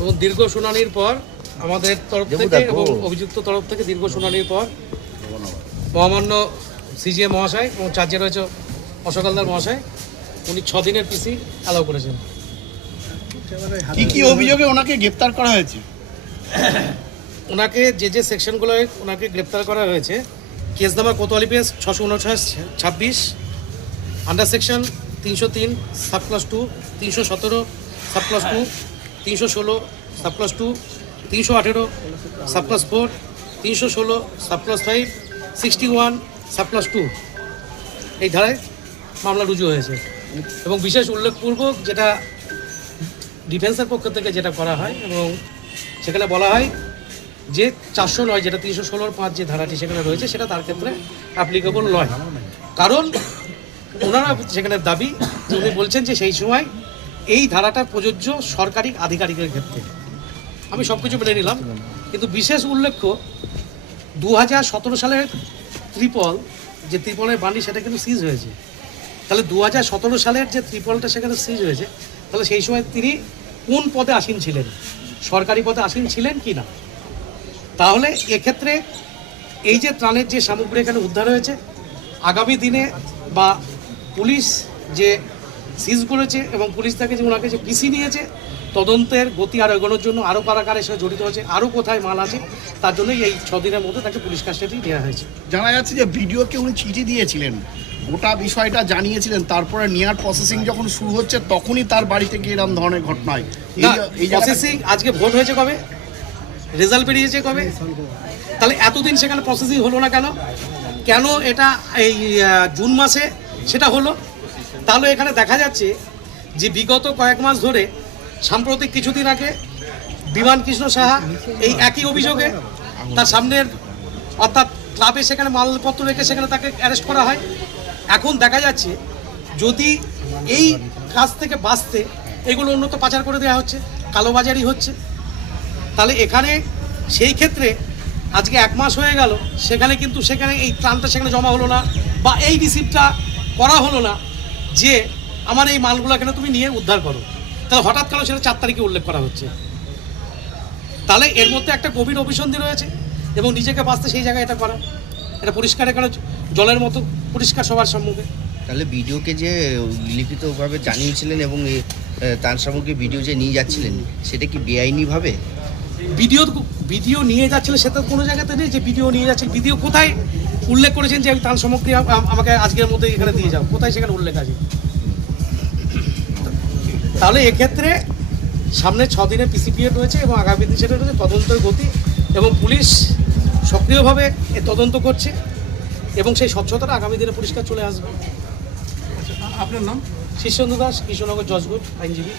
এবং দীর্ঘ শুনানির পর আমাদের তরফ থেকে এবং অভিযুক্ত তরফ থেকে দীর্ঘ শুনানির পর মহামান্য সিজিএম মহাশয় এবং চার্জে রয়েছে অশোক হালদার মহাশয়, উনি 6 দিনের পিসি অ্যালাউ করেছেন। কি কি অভিযোগে ওনাকে গ্রেপ্তার করা হয়েছে? ওনাকে যে সেকশনগুলোয় ওনাকে গ্রেপ্তার করা হয়েছে, case number Kotwali page 659/26, under section 303 subclass 2, 317 subclass 2, 316 subclass 2, 318 subclass 4, 316 subclass 5, 61 subclass 2 এই ধারায় মামলা রুজু হয়েছে। এবং বিশেষ উল্লেখপূর্বক যেটা ডিফেন্সের পক্ষ থেকে যেটা করা হয় এবং সেখানে বলা হয় যে 409 যেটা 316(5) যে ধারাটি সেখানে রয়েছে সেটা তার ক্ষেত্রে অ্যাপ্লিকেবল নয়, কারণ ওনারা সেখানে দাবি যে উনি বলছেন যে সেই সময় এই ধারাটা প্রযোজ্য সরকারি আধিকারিকের ক্ষেত্রে। আমি সব কিছু মেনে নিলাম, কিন্তু বিশেষ উল্লেখ্য 2017 সালের যে ত্রিপলের বাণী সেটা কিন্তু সিজ হয়েছে। তাহলে 2017 সালের যে ত্রিপলটা সেখানে সিজ হয়েছে, তাহলে সেই সময় তিনি কোন পদে আসীন ছিলেন, সরকারি পদে আসীন ছিলেন কি না? তাহলে এক্ষেত্রে এই যে ত্রাণের যে সামগ্রী এখানে উদ্ধার হয়েছে, আগামী দিনে বা পুলিশ যে সিজ করেছে এবং পুলিশ থেকে যে ওনাকে যে পিসি নিয়েছে, তদন্তের গতি আরও এগোনোর জন্য আরও কারাগারের সাথে জড়িত হয়েছে, আরও কোথায় মাল আছে, তার জন্যই এই 6 দিনের মধ্যে তাকে পুলিশ কাস্টাডি দেওয়া হয়েছে। জানা যাচ্ছে যে ভিডিওকে উনি চিঠি দিয়েছিলেন, গোটা বিষয়টা জানিয়েছিলেন, তারপরে নিয়ার প্রসেসিং যখন শুরু হচ্ছে তখনই তার বাড়িতে গিয়ে এরকম ধরনের ঘটনা হয়। এই প্রসেসিং আজকে ভোট হয়েছে কবে, রেজাল্ট বেরিয়েছে কবে, তাহলে এতদিন সেখানে প্রসেসিং হলো না কেন? কেন এটা এই জুন মাসে সেটা হলো? তাহলে এখানে দেখা যাচ্ছে যে বিগত কয়েক মাস ধরে, সাম্প্রতিক কিছুদিন আগে বিমান কৃষ্ণ সাহা এই একই অভিযোগে তার সামনের অর্থাৎ ক্লাবে সেখানে মালপত্র রেখে সেখানে তাকে অ্যারেস্ট করা হয়। এখন দেখা যাচ্ছে যদি এই কাজ থেকে বাঁচতে এগুলো অন্যত্র পাচার করে দেওয়া হচ্ছে, কালোবাজারি হচ্ছে, তাহলে এখানে সেই ক্ষেত্রে আজকে 1 মাস হয়ে গেল, সেখানে কিন্তু সেখানে এই ত্রাণটা সেখানে জমা হলো না বা এই রিসিপ্টটা করা হলো না যে আমার এই মালগুলো এখানে তুমি নিয়ে উদ্ধার করো। তাহলে হঠাৎ কেন সেটা 4 তারিখে উল্লেখ করা হচ্ছে? তাহলে এর মধ্যে একটা গভীর অভিসন্ধি রয়েছে এবং নিজেকে বাঁচতে সেই জায়গায় এটা করা, এটা পরিষ্কার এখানে জলের মতো পরিষ্কার সবার সম্মুখে। তাহলে ভিডিওকে যে লিখিতভাবে জানিয়েছিলেন এবং তার সামগ্রী ভিডিও যে নিয়ে যাচ্ছিলেন সেটা কি বেআইনিভাবে? ভিডিও নিয়ে যাচ্ছিলেন সেটা কোনো জায়গাতে নেই যে ভিডিও নিয়ে যাচ্ছেন। ভিডিও কোথায় উল্লেখ করেছেন যে আমি তার সামগ্রী আমাকে আজকের মধ্যে এখানে দিয়ে যাও? কোথায় সেখানে উল্লেখ আছে? তাহলে এক্ষেত্রে সামনে 6 দিনের পিসিপিএ রয়েছে এবং আগামী দিন সেটা রয়েছে তদন্তের গতি এবং পুলিশ সক্রিয়ভাবে এ তদন্ত করছে এবং সেই স্বচ্ছতাটা আগামী দিনে পরিষ্কার চলে আসবে। আপনার নাম? শীর্ষেন্দু দাস, কৃষ্ণনগর জজকোর্ট আইনজীবী।